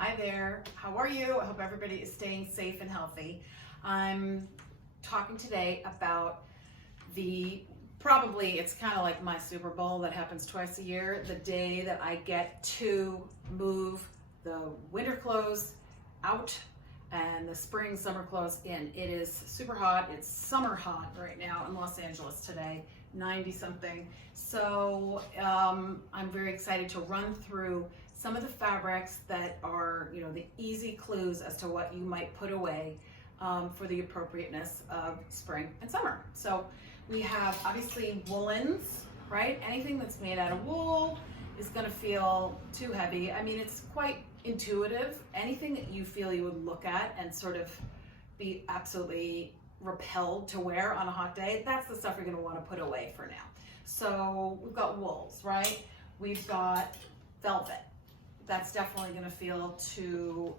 Hi there, how are you? I hope everybody is staying safe and healthy. I'm talking today about probably it's kind of like my Super Bowl that happens twice a year, the day that I get to move the winter clothes out and the spring summer clothes in. It is super hot. It's summer hot right now in Los Angeles today, 90 something. So I'm very excited to run through some of the fabrics that are, the easy clues as to what you might put away for the appropriateness of spring and summer. So we have obviously woolens, right? Anything that's made out of wool is gonna feel too heavy. I mean, it's quite intuitive. Anything that you feel you would look at and sort of be absolutely repelled to wear on a hot day, that's the stuff you're gonna wanna put away for now. So we've got wools, right? We've got velvet. That's definitely gonna feel too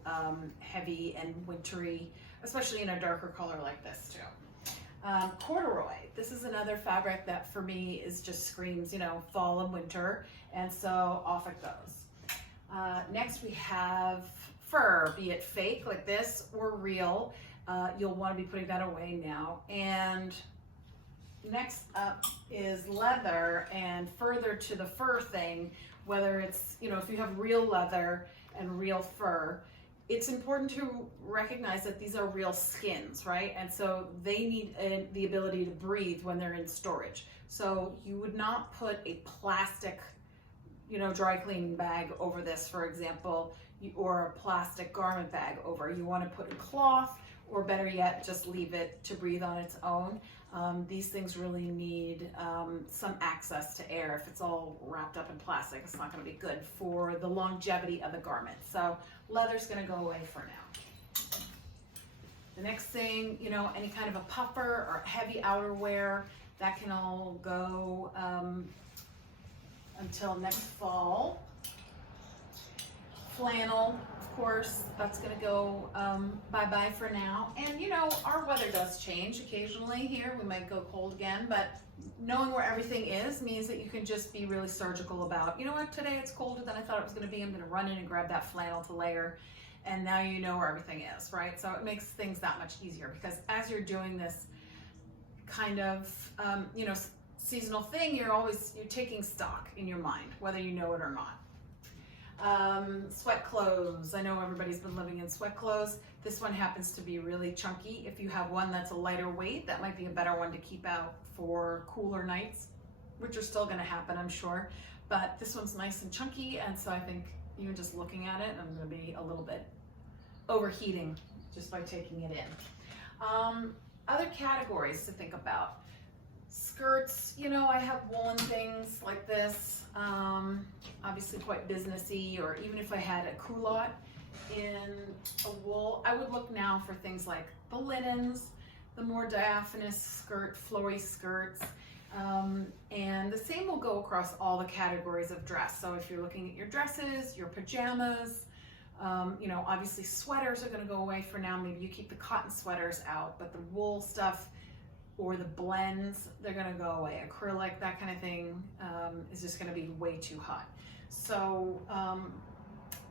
heavy and wintry, especially in a darker color like this too. Corduroy, this is another fabric that for me is just screams, fall and winter, and so off it goes. Next we have fur, be it fake like this or real. You'll want to be putting that away now. And next up is leather, and further to the fur thing, whether it's, if you have real leather and real fur, it's important to recognize that these are real skins, right? And so they need the ability to breathe when they're in storage. So you would not put a plastic, dry cleaning bag over this, for example, or a plastic garment bag over. You want to put a cloth, or better yet, just leave it to breathe on its own. These things really need some access to air. If it's all wrapped up in plastic, it's not going to be good for the longevity of the garment. So leather's going to go away for now. The next thing, any kind of a puffer or heavy outerwear, that can all go until next fall. Flannel, of course, that's going to go bye-bye for now. And our weather does change occasionally here. We might go cold again, but knowing where everything is means that you can just be really surgical about, what, today it's colder than I thought it was going to be. I'm going to run in and grab that flannel to layer, and now you know where everything is, right? So it makes things that much easier, because as you're doing this kind of, seasonal thing, you're taking stock in your mind, whether you know it or not. Sweat clothes. I know everybody's been living in sweat clothes. This one happens to be really chunky. If you have one that's a lighter weight, that might be a better one to keep out for cooler nights, which are still going to happen, I'm sure. But this one's nice and chunky, and so I think even just looking at it, I'm going to be a little bit overheating just by taking it in. Other categories to think about. Skirts, I have woolen things like this, obviously quite businessy, or even if I had a culotte in a wool, I would look now for things like the linens, the more diaphanous skirt, flowy skirts, and the same will go across all the categories of dress. So if you're looking at your dresses, your pajamas, obviously sweaters are going to go away for now. Maybe you keep the cotton sweaters out, but the wool stuff, or the blends, they're gonna go away. Acrylic, that kind of thing, is just gonna be way too hot. So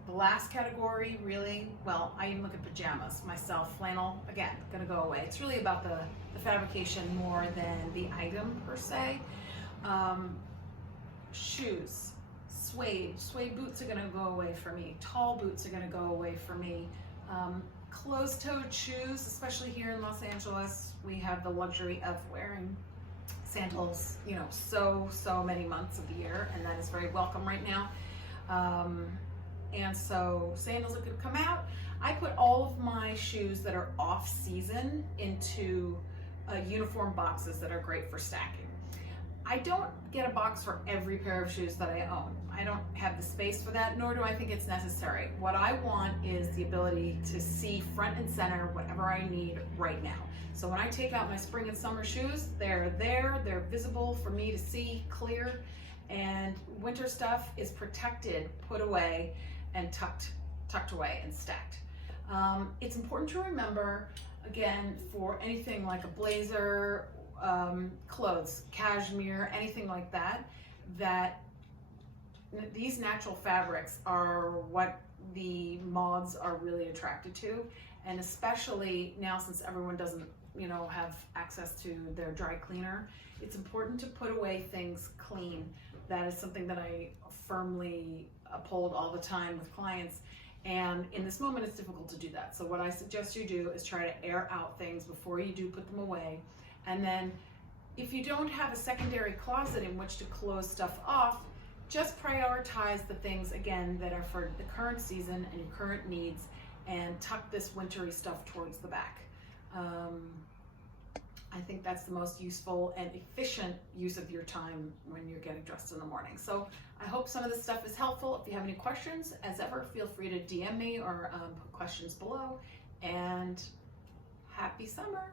the last category, really, well, I even look at pajamas myself. Flannel, again, gonna go away. It's really about the fabrication more than the item per se. Shoes, suede boots are gonna go away for me. Tall boots are gonna go away for me. Closed-toed shoes, especially here in Los Angeles, we have the luxury of wearing sandals, so many months of the year, and that is very welcome right now. And so sandals are going to come out. I put all of my shoes that are off-season into uniform boxes that are great for stacking. I don't get a box for every pair of shoes that I own. I don't have the space for that, nor do I think it's necessary. What I want is the ability to see front and center whatever I need right now. So when I take out my spring and summer shoes, they're there, they're visible for me to see clear, and winter stuff is protected, put away, and tucked away and stacked. It's important to remember, again, for anything like a blazer, clothes, cashmere, anything like that, that these natural fabrics are what the moths are really attracted to. And especially now, since everyone doesn't, have access to their dry cleaner, it's important to put away things clean. That is something that I firmly uphold all the time with clients. And in this moment, it's difficult to do that. So what I suggest you do is try to air out things before you do put them away. And then if you don't have a secondary closet in which to close stuff off, just prioritize the things, again, that are for the current season and your current needs, and tuck this wintry stuff towards the back. I think that's the most useful and efficient use of your time when you're getting dressed in the morning. So I hope some of this stuff is helpful. If you have any questions, as ever, feel free to DM me or put questions below. And happy summer.